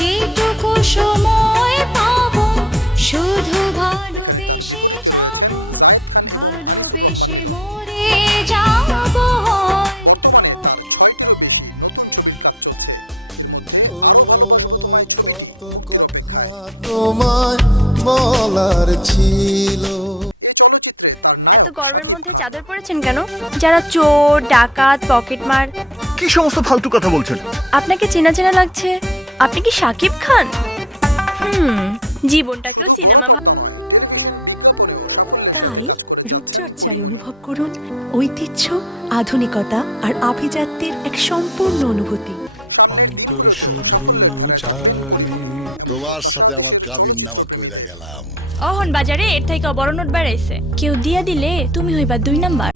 যেটুকু সময় পাবো শুধু ভালোবেসে যাব, ভালোবেসে মরে যাব হয়তো। ও কত কথা তোমায় বলার ছিল। এত গরমের মধ্যে চাদর পরেছেন কেন? যারা চোর, ডাকাত, পকেটমার। কি সমস্ত ফালতু কথা বলছেন? আপনাকে চেনা চেনা লাগছে। আপনি কি শাকিব খান? জীবনটাকেও সিনেমা তাই রূপচর্চায় অনুভব করুন ঐতিহ্য, আধুনিকতা আর আভিজাত্যের এক সম্পূর্ণ অনুভূতি। অন্তর শুধু জানি তোমার সাথে আমার কাবিন নামা কইরা গেলাম। অহন বাজারে এর থেকে বড় নোট বেড়াইছে। কেউ দিয়া দিলে তুমি হইবা 2 নাম্বার।